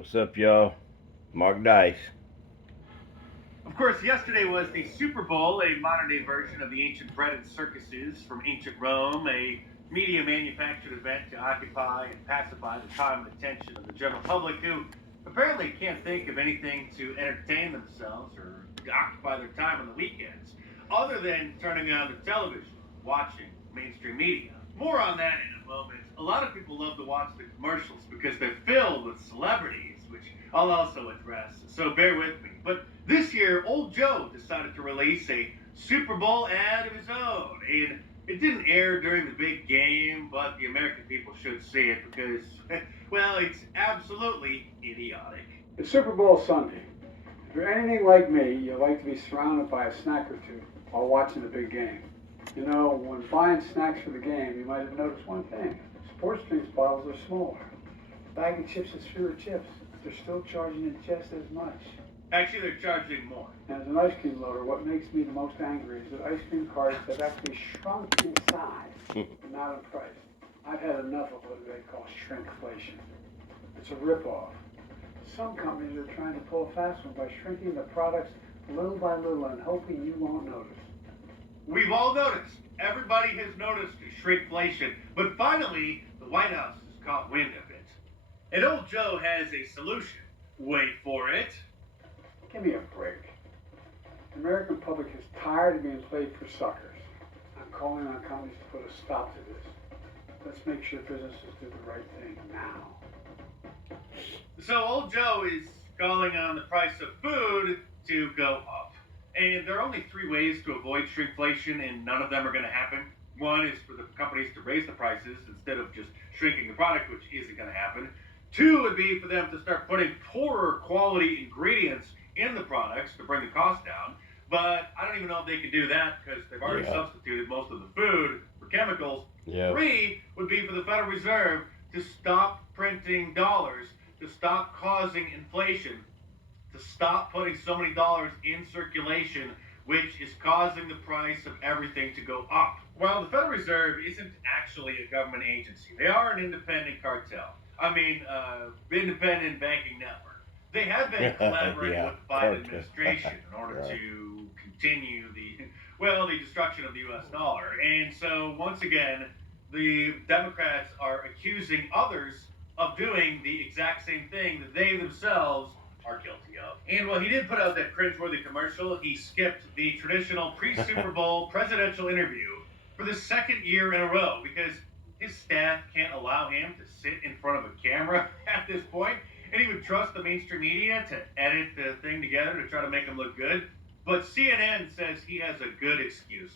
What's up, y'all? Mark Dice. Of course, yesterday was the Super Bowl, a modern day version of the ancient bread and circuses from ancient Rome, a media manufactured event to occupy and pacify the time and attention of the general public who apparently can't think of anything to entertain themselves or occupy their time on the weekends other than turning on the television, watching mainstream media. More on that in a moment. A lot of people love to watch the commercials because they're filled with celebrities, which I'll also address, so bear with me. But this year, old Joe decided to release a Super Bowl ad of his own. And it didn't air during the big game, but the American people should see it because, well, it's absolutely idiotic. It's Super Bowl Sunday. If you're anything like me, you like to be surrounded by a snack or two while watching the big game. You know, when buying snacks for the game, you might have noticed one thing. Sports drinks bottles are smaller. A bag of chips has fewer chips, but they're still charging it just as much. Actually, they're charging more. And as an ice cream lover, what makes me the most angry is that ice cream carts have actually shrunk in size, but not in price. I've had enough of what they call shrinkflation. It's a ripoff. Some companies are trying to pull a fast one by shrinking the products little by little and hoping you won't notice. We've all noticed. Everybody has noticed shrinkflation, but finally, the White House has caught wind of it. And old Joe has a solution. Wait for it. Give me a break. The American public is tired of being played for suckers. I'm calling on companies to put a stop to this. Let's make sure businesses do the right thing now. So old Joe is calling on the price of food to go up. And there are only three ways to avoid shrinkflation, and none of them are going to happen. One is for the companies to raise the prices instead of just shrinking the product, which isn't going to happen. Two would be for them to start putting poorer quality ingredients in the products to bring the cost down. But I don't even know if they can do that because they've already substituted most of the food for chemicals. Three would be for the Federal Reserve to stop printing dollars, to stop causing inflation, to stop putting so many dollars in circulation, which is causing the price of everything to go up. While the Federal Reserve isn't actually a government agency, they are an independent cartel. Independent banking network. They have been collaborating with the Biden administration in order to continue the destruction of the U.S. dollar. And so, once again, the Democrats are accusing others of doing the exact same thing that they themselves are guilty of. And while he did put out that cringeworthy commercial, he skipped the traditional pre-Super Bowl presidential interview for the second year in a row because his staff can't allow him to sit in front of a camera at this point, and he would trust the mainstream media to edit the thing together to try to make him look good. But CNN says he has a good excuse.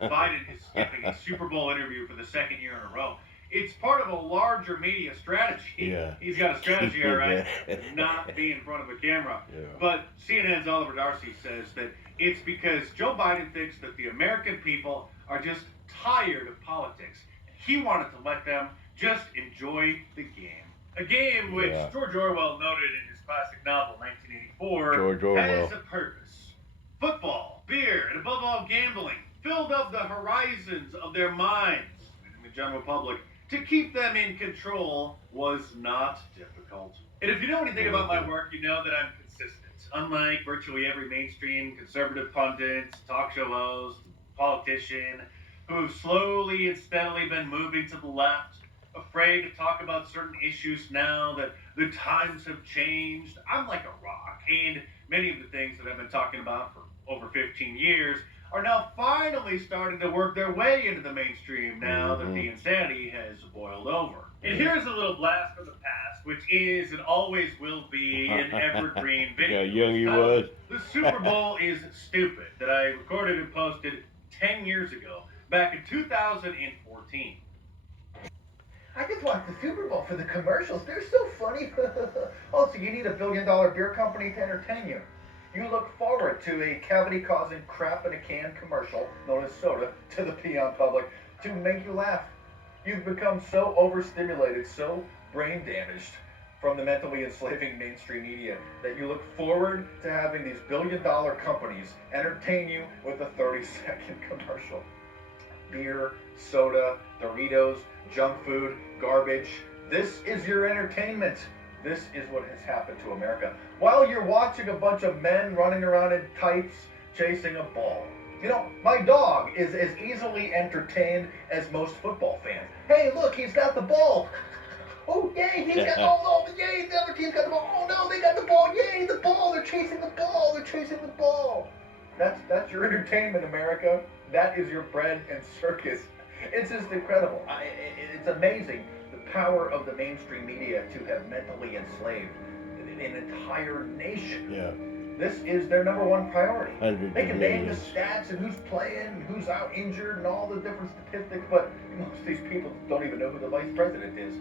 Biden is skipping a Super Bowl interview for the second year in a row. It's part of a larger media strategy. Yeah. He's got a strategy, all right, not be in front of a camera. Yeah. But CNN's Oliver Darcy says that it's because Joe Biden thinks that the American people are just tired of politics. He wanted to let them just enjoy the game. A game which George Orwell noted in his classic novel, 1984, has a purpose. Football, beer, and above all gambling filled up the horizons of their minds in the general public. To keep them in control was not difficult. And if you know anything about my work, you know that I'm consistent. Unlike virtually every mainstream conservative pundit, talk show host, politician, who've slowly and steadily been moving to the left, afraid to talk about certain issues now that the times have changed. I'm like a rock, and many of the things that I've been talking about for over 15 years are now finally starting to work their way into the mainstream now that the insanity has boiled over. And here's a little blast from the past, which is and always will be an evergreen video. How young you was. The Super Bowl is stupid that I recorded and posted 10 years ago, back in 2014. I just watched the Super Bowl for the commercials. They're so funny. Oh, so you need $1 billion beer company to entertain you. You look forward to a cavity-causing crap in a can commercial, known as soda, to the peon public, to make you laugh. You've become so overstimulated, so brain damaged from the mentally enslaving mainstream media that you look forward to having these billion-dollar companies entertain you with a 30-second commercial. Beer, soda, Doritos, junk food, garbage. This is your entertainment. This is what has happened to America. While you're watching a bunch of men running around in tights chasing a ball. You know, my dog is as easily entertained as most football fans. Hey, look, he's got the ball. Oh, yay, he's got, oh, no, yay, the other team's got the ball. Oh, no, they got the ball. Yay, the ball. They're chasing the ball. They're chasing the ball. That's your entertainment, America. That is your bread and circus. It's just incredible. It's amazing the power of the mainstream media to have mentally enslaved an entire nation. Yeah. This is their number one priority. Hundreds They of can name the millions. stats and who's playing, and who's out injured, and all the different statistics, but most of these people don't even know who the vice president is.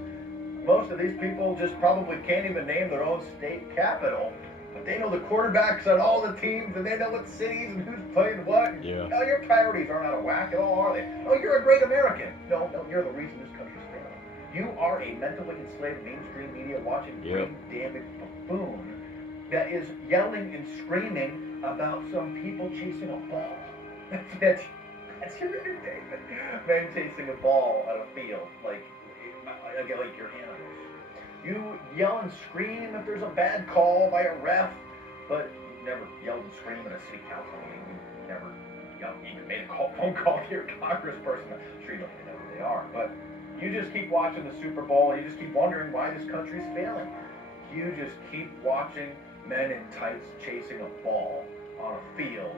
Most of these people just probably can't even name their own state capital, but they know the quarterbacks on all the teams, and they know what cities and who's playing what. Yeah. No, your priorities aren't out of whack at all, are they? Oh, you're a great American. No, you're the reason this country's failing. You are a mentally enslaved mainstream media watching brain damaged buffoon that is yelling and screaming about some people chasing a ball. That's your entertainment. Men chasing a ball on a field, like your animals. You yell and scream if there's a bad call by a ref, but you've never yelled and screamed in a city council meeting. You've never even made a phone call to your congressperson. I'm sure you don't even know who they are, but you just keep watching the Super Bowl and you just keep wondering why this country's failing. You just keep watching men in tights chasing a ball on a field.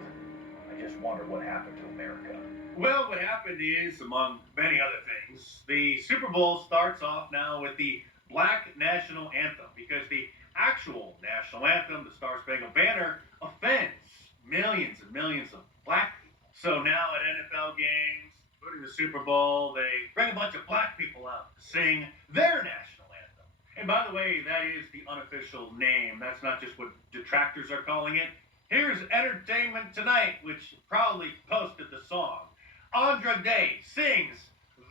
I just wonder what happened to America. Well, what happened is, among many other things, the Super Bowl starts off now with the Black National Anthem because the actual national anthem, the Star Spangled Banner, offends millions and millions of black people. So now at NFL games, including the Super Bowl, they bring a bunch of black people out to sing their national anthem. And by the way, that is the unofficial name. That's not just what detractors are calling it. Here's Entertainment Tonight, which proudly posted the song. Andra Day sings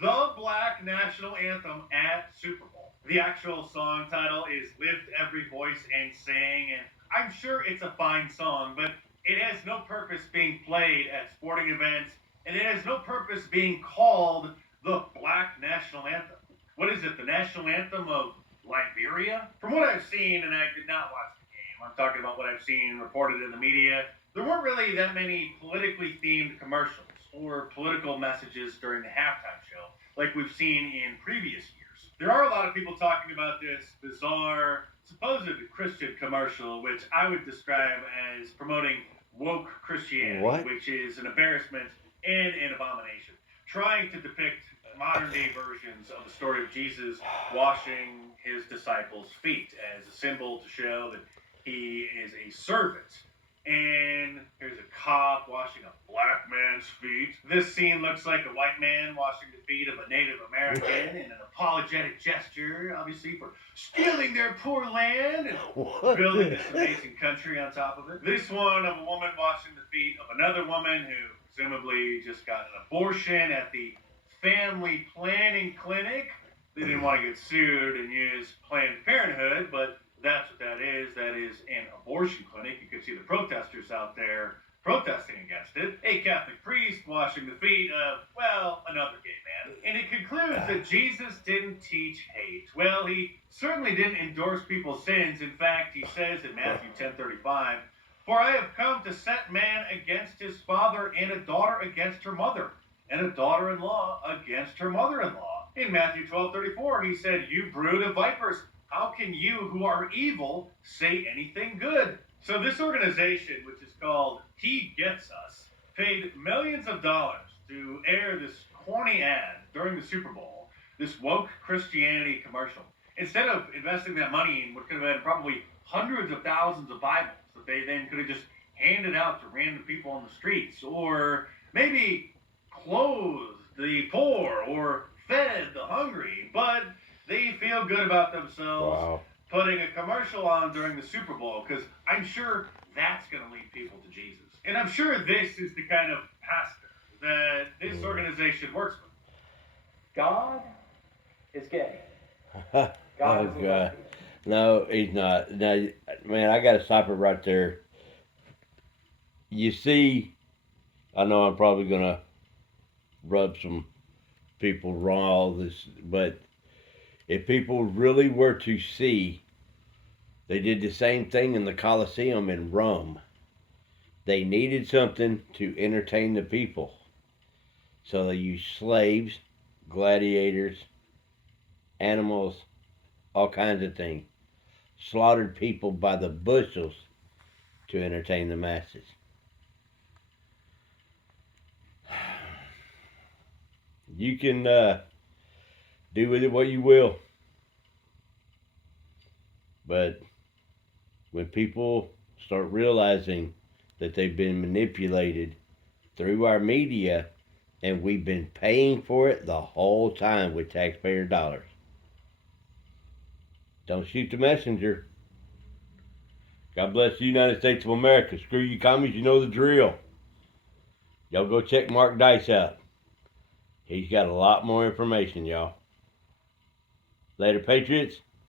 the Black National Anthem at Super Bowl. The actual song title is Lift Every Voice and Sing, and I'm sure it's a fine song, but it has no purpose being played at sporting events, and it has no purpose being called the Black National Anthem. What is it, the national anthem of Liberia? From what I've seen, and I did not watch the game, I'm talking about what I've seen reported in the media, there weren't really that many politically themed commercials or political messages during the halftime show like we've seen in previous years. There are a lot of people talking about this bizarre, supposed Christian commercial, which I would describe as promoting woke Christianity, which is an embarrassment and an abomination. Trying to depict modern day versions of the story of Jesus washing his disciples' feet as a symbol to show that he is a servant. And here's a cop washing a black man's feet. This scene looks like a white man washing the feet of a Native American in an apologetic gesture, obviously, for stealing their poor land and building this amazing country on top of it. This one of a woman washing the feet of another woman who presumably just got an abortion at the family planning clinic. They didn't want to get sued and use Planned Parenthood, but that's what that is. That is an abortion clinic. You can see the protesters out there protesting against it. A Catholic priest washing the feet of, well, another gay man. And it concludes that Jesus didn't teach hate. Well, he certainly didn't endorse people's sins. In fact, he says in Matthew 10:35, "For I have come to set man against his father, and a daughter against her mother, and a daughter-in-law against her mother-in-law." In Matthew 12:34, he said, "You brood of vipers, how can you who are evil say anything good?" So this organization, which is called He Gets Us, paid millions of dollars to air this corny ad during the Super Bowl, this woke Christianity commercial. Instead of investing that money in what could have been probably hundreds of thousands of Bibles that they then could have just handed out to random people on the streets, or maybe clothed the poor or fed the hungry, but they feel good about themselves putting a commercial on during the Super Bowl because I'm sure that's going to lead people to Jesus. And I'm sure this is the kind of pastor that this organization works with. God is gay. Oh, God. No, he's not. Now, man, I got to stop it right there. You see, I know I'm probably going to rub some people raw, this, but if people really were to see They did the same thing in the Colosseum in Rome. They needed something to entertain the people. So they used slaves, gladiators, animals, all kinds of things. Slaughtered people by the bushels to entertain the masses. You can do with it what you will. But when people start realizing that they've been manipulated through our media and we've been paying for it the whole time with taxpayer dollars, don't shoot the messenger. God bless the United States of America. Screw you commies, you know the drill. Y'all go check Mark Dice out. He's got a lot more information, y'all. Later, Patriots.